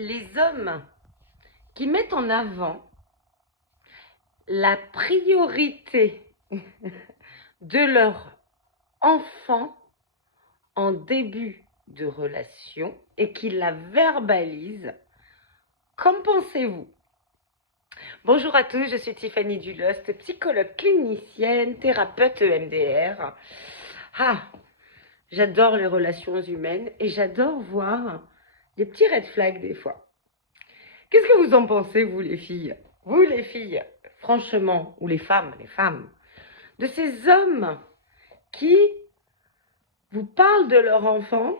les hommes qui mettent en avant la priorité de leur enfant en début de relation et qui la verbalisent, qu'en pensez-vous? Bonjour à tous, je suis Tiffany Dulost, psychologue clinicienne, thérapeute EMDR. J'adore les relations humaines et j'adore voir des petits red flags des fois. Qu'est-ce que vous en pensez, vous les filles? Vous les filles, franchement, ou les femmes, de ces hommes qui vous parlent de leur enfant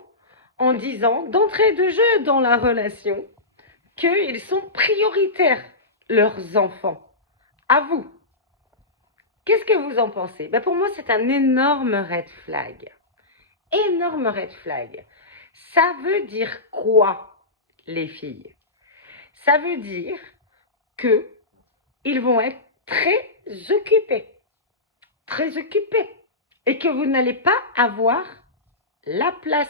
en disant d'entrée de jeu dans la relation qu'ils sont prioritaires, leurs enfants. À vous. Qu'est-ce que vous en pensez? Pour moi, c'est un énorme red flag. Énorme red flag. Ça veut dire quoi, les filles? Ça veut dire que ils vont être très occupés, et que vous n'allez pas avoir la place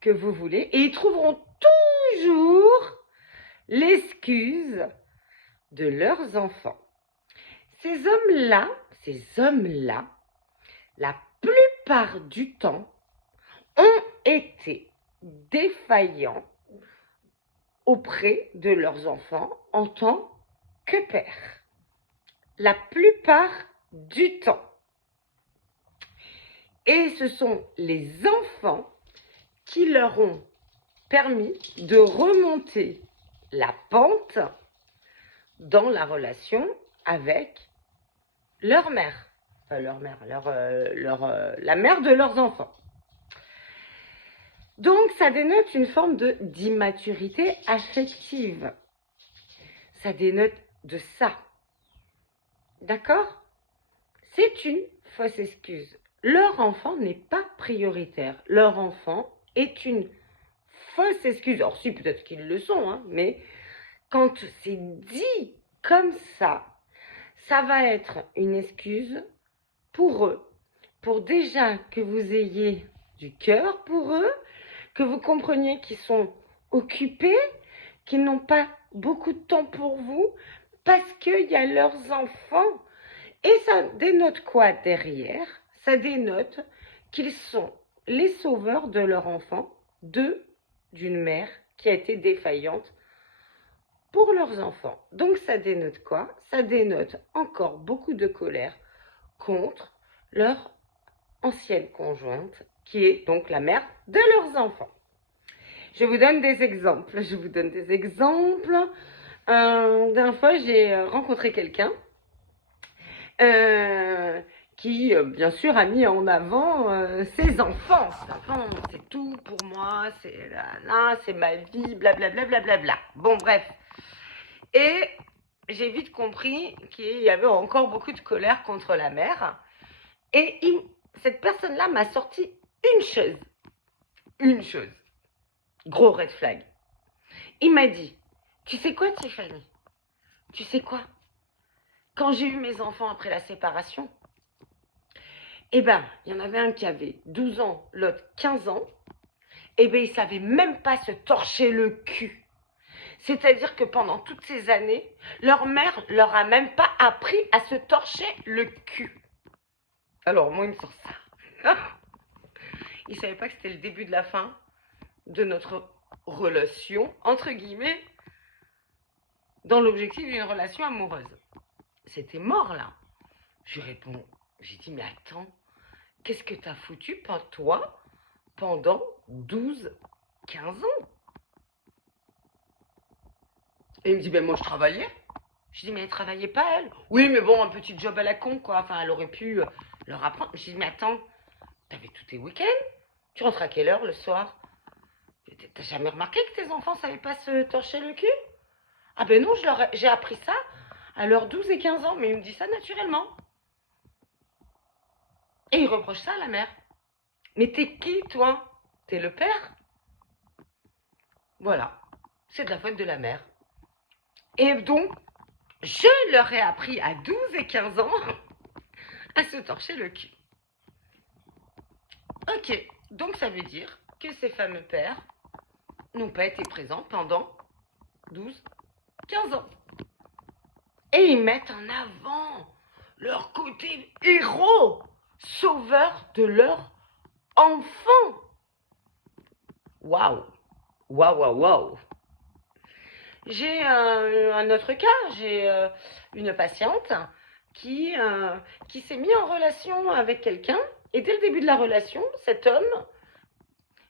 que vous voulez, et ils trouveront toujours l'excuse de leurs enfants. Ces hommes-là, la plupart du temps, ont été défaillants auprès de leurs enfants en tant que pères. La plupart du temps. Et ce sont les enfants qui leur ont permis de remonter la pente dans la relation avec leur mère. Enfin, la mère de leurs enfants. Donc, ça dénote une forme d'immaturité affective. Ça dénote de ça. D'accord? C'est une fausse excuse. Leur enfant n'est pas prioritaire. Leur enfant est une fausse excuse. Alors si, peut-être qu'ils le sont, hein, mais quand c'est dit comme ça va être une excuse pour eux. Pour déjà que vous ayez du cœur pour eux, que vous compreniez qu'ils sont occupés, qu'ils n'ont pas beaucoup de temps pour vous, parce qu'il y a leurs enfants. Et ça dénote quoi derrière? Ça dénote qu'ils sont les sauveurs de leur enfant, d'une mère qui a été défaillante pour leurs enfants. Donc ça dénote quoi? Ça dénote encore beaucoup de colère contre leur ancienne conjointe, qui est donc la mère de leurs enfants. Je vous donne des exemples. D'un fois, j'ai rencontré quelqu'un qui, bien sûr, a mis en avant ses enfants. Ses enfants, c'est tout pour moi, c'est ma vie, blablabla. Bon, bref. Et j'ai vite compris qu'il y avait encore beaucoup de colère contre la mère. Et cette personne-là m'a sorti une chose. Gros red flag. Il m'a dit, tu sais quoi, Tiffany? Tu sais quoi? Quand j'ai eu mes enfants après la séparation, il y en avait un qui avait 12 ans, l'autre 15 ans. Ils ne savaient même pas se torcher le cul. C'est-à-dire que pendant toutes ces années, leur mère leur a même pas appris à se torcher le cul. Alors moi, il me sort ça. Il ne savait pas que c'était le début de la fin de notre relation, entre guillemets, dans l'objectif d'une relation amoureuse. C'était mort, là. Je réponds, j'ai dit, mais attends, qu'est-ce que t'as foutu, toi, pendant 12, 15 ans? Et il me dit, moi, je travaillais. Je dis, mais elle travaillait pas, elle? Oui, mais bon, un petit job à la con, quoi. Enfin, elle aurait pu leur apprendre. Je dis, mais attends, t'avais tous tes week-ends? Tu rentres à quelle heure le soir? T'as jamais remarqué que tes enfants savaient pas se torcher le cul? Ah ben non, j'ai appris ça à leurs 12 et 15 ans, mais il me dit ça naturellement. Et il reproche ça à la mère. Mais t'es qui, toi? T'es le père? Voilà, c'est de la faute de la mère. Et donc, je leur ai appris à 12 et 15 ans à se torcher le cul. Ok, donc ça veut dire que ces fameux pères n'ont pas été présents pendant 12, 15 ans. Et ils mettent en avant leur côté héros, sauveur de leur enfant. Waouh, waouh, waouh, waouh. J'ai un autre cas, j'ai une patiente qui s'est mise en relation avec quelqu'un. Et dès le début de la relation, cet homme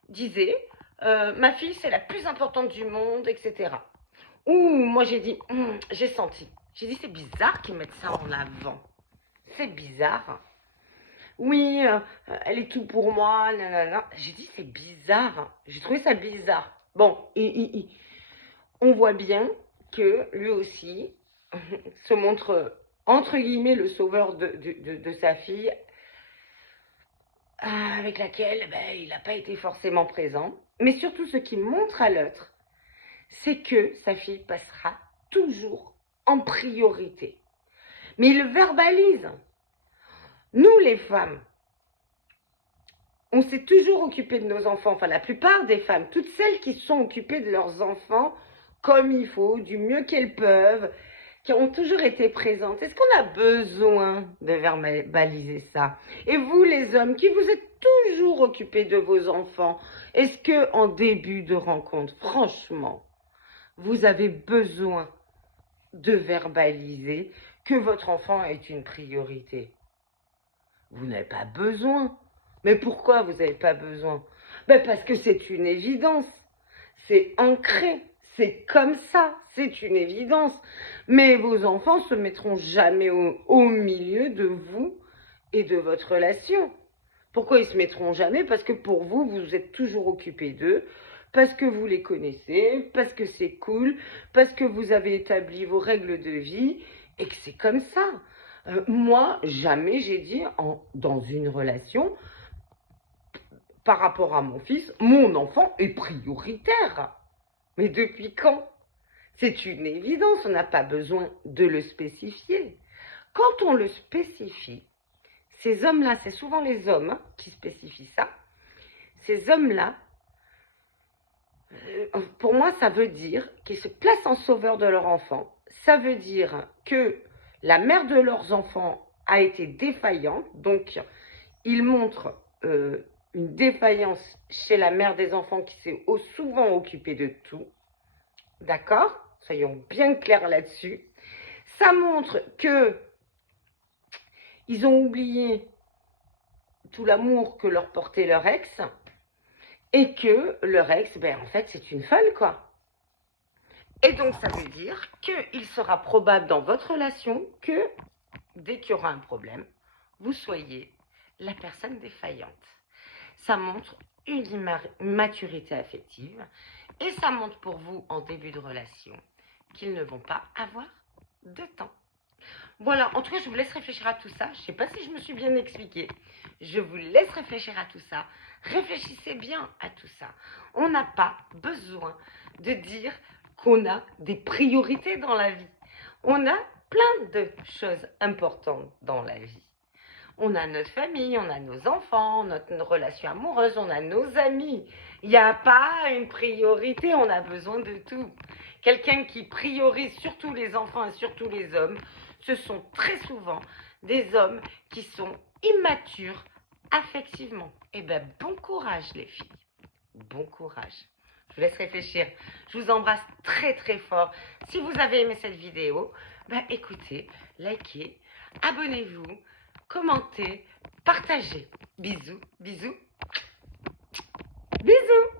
disait ma fille, c'est la plus importante du monde, etc. Ouh, moi j'ai dit, j'ai senti. J'ai dit, c'est bizarre qu'ils mettent ça en avant. C'est bizarre. Oui, elle est tout pour moi, nanana. J'ai dit, c'est bizarre. J'ai trouvé ça bizarre. Bon, on voit bien que lui aussi se montre, entre guillemets, le sauveur de sa fille, avec laquelle il n'a pas été forcément présent. Mais surtout, ce qui montre à l'autre, c'est que sa fille passera toujours en priorité. Mais il le verbalise. Nous, les femmes, on s'est toujours occupé de nos enfants, enfin la plupart des femmes, toutes celles qui sont occupées de leurs enfants comme il faut, du mieux qu'elles peuvent, qui ont toujours été présentes. Est-ce qu'on a besoin de verbaliser ça? Et vous, les hommes, qui vous êtes toujours occupés de vos enfants, est-ce que en début de rencontre, franchement, vous avez besoin de verbaliser que votre enfant est une priorité? Vous n'avez pas besoin. Mais pourquoi vous n'avez pas besoin? Parce que c'est une évidence. C'est ancré. C'est comme ça. C'est une évidence. Mais vos enfants se mettront jamais au milieu de vous et de votre relation. Pourquoi ils se mettront jamais? Parce que pour vous, vous êtes toujours occupé d'eux, parce que vous les connaissez, parce que c'est cool, parce que vous avez établi vos règles de vie et que c'est comme ça. Moi, jamais j'ai dit dans une relation, par rapport à mon fils, mon enfant est prioritaire. Mais depuis quand? C'est une évidence, on n'a pas besoin de le spécifier. Quand on le spécifie, ces hommes-là, c'est souvent les hommes qui spécifient ça, ces hommes-là, pour moi, ça veut dire qu'ils se placent en sauveur de leur enfant. Ça veut dire que la mère de leurs enfants a été défaillante, donc ils montrent une défaillance chez la mère des enfants qui s'est souvent occupée de tout. D'accord? Soyons bien clairs là-dessus. Ça montre que ils ont oublié tout l'amour que leur portait leur ex et que leur ex, en fait, c'est une folle, quoi. Et donc, ça veut dire qu'il sera probable dans votre relation que, dès qu'il y aura un problème, vous soyez la personne défaillante. Ça montre une immaturité affective et ça montre pour vous, en début de relation, qu'ils ne vont pas avoir de temps. Voilà, en tout cas, je vous laisse réfléchir à tout ça. Je ne sais pas si je me suis bien expliquée. Je vous laisse réfléchir à tout ça. Réfléchissez bien à tout ça. On n'a pas besoin de dire qu'on a des priorités dans la vie. On a plein de choses importantes dans la vie. On a notre famille, on a nos enfants, notre relation amoureuse, on a nos amis. Il n'y a pas une priorité, on a besoin de tout. Quelqu'un qui priorise surtout les enfants et surtout les hommes, ce sont très souvent des hommes qui sont immatures affectivement. Eh bien, bon courage les filles. Bon courage. Je vous laisse réfléchir. Je vous embrasse très très fort. Si vous avez aimé cette vidéo, écoutez, likez, abonnez-vous, commentez, partagez. Bisous, bisous, bisous.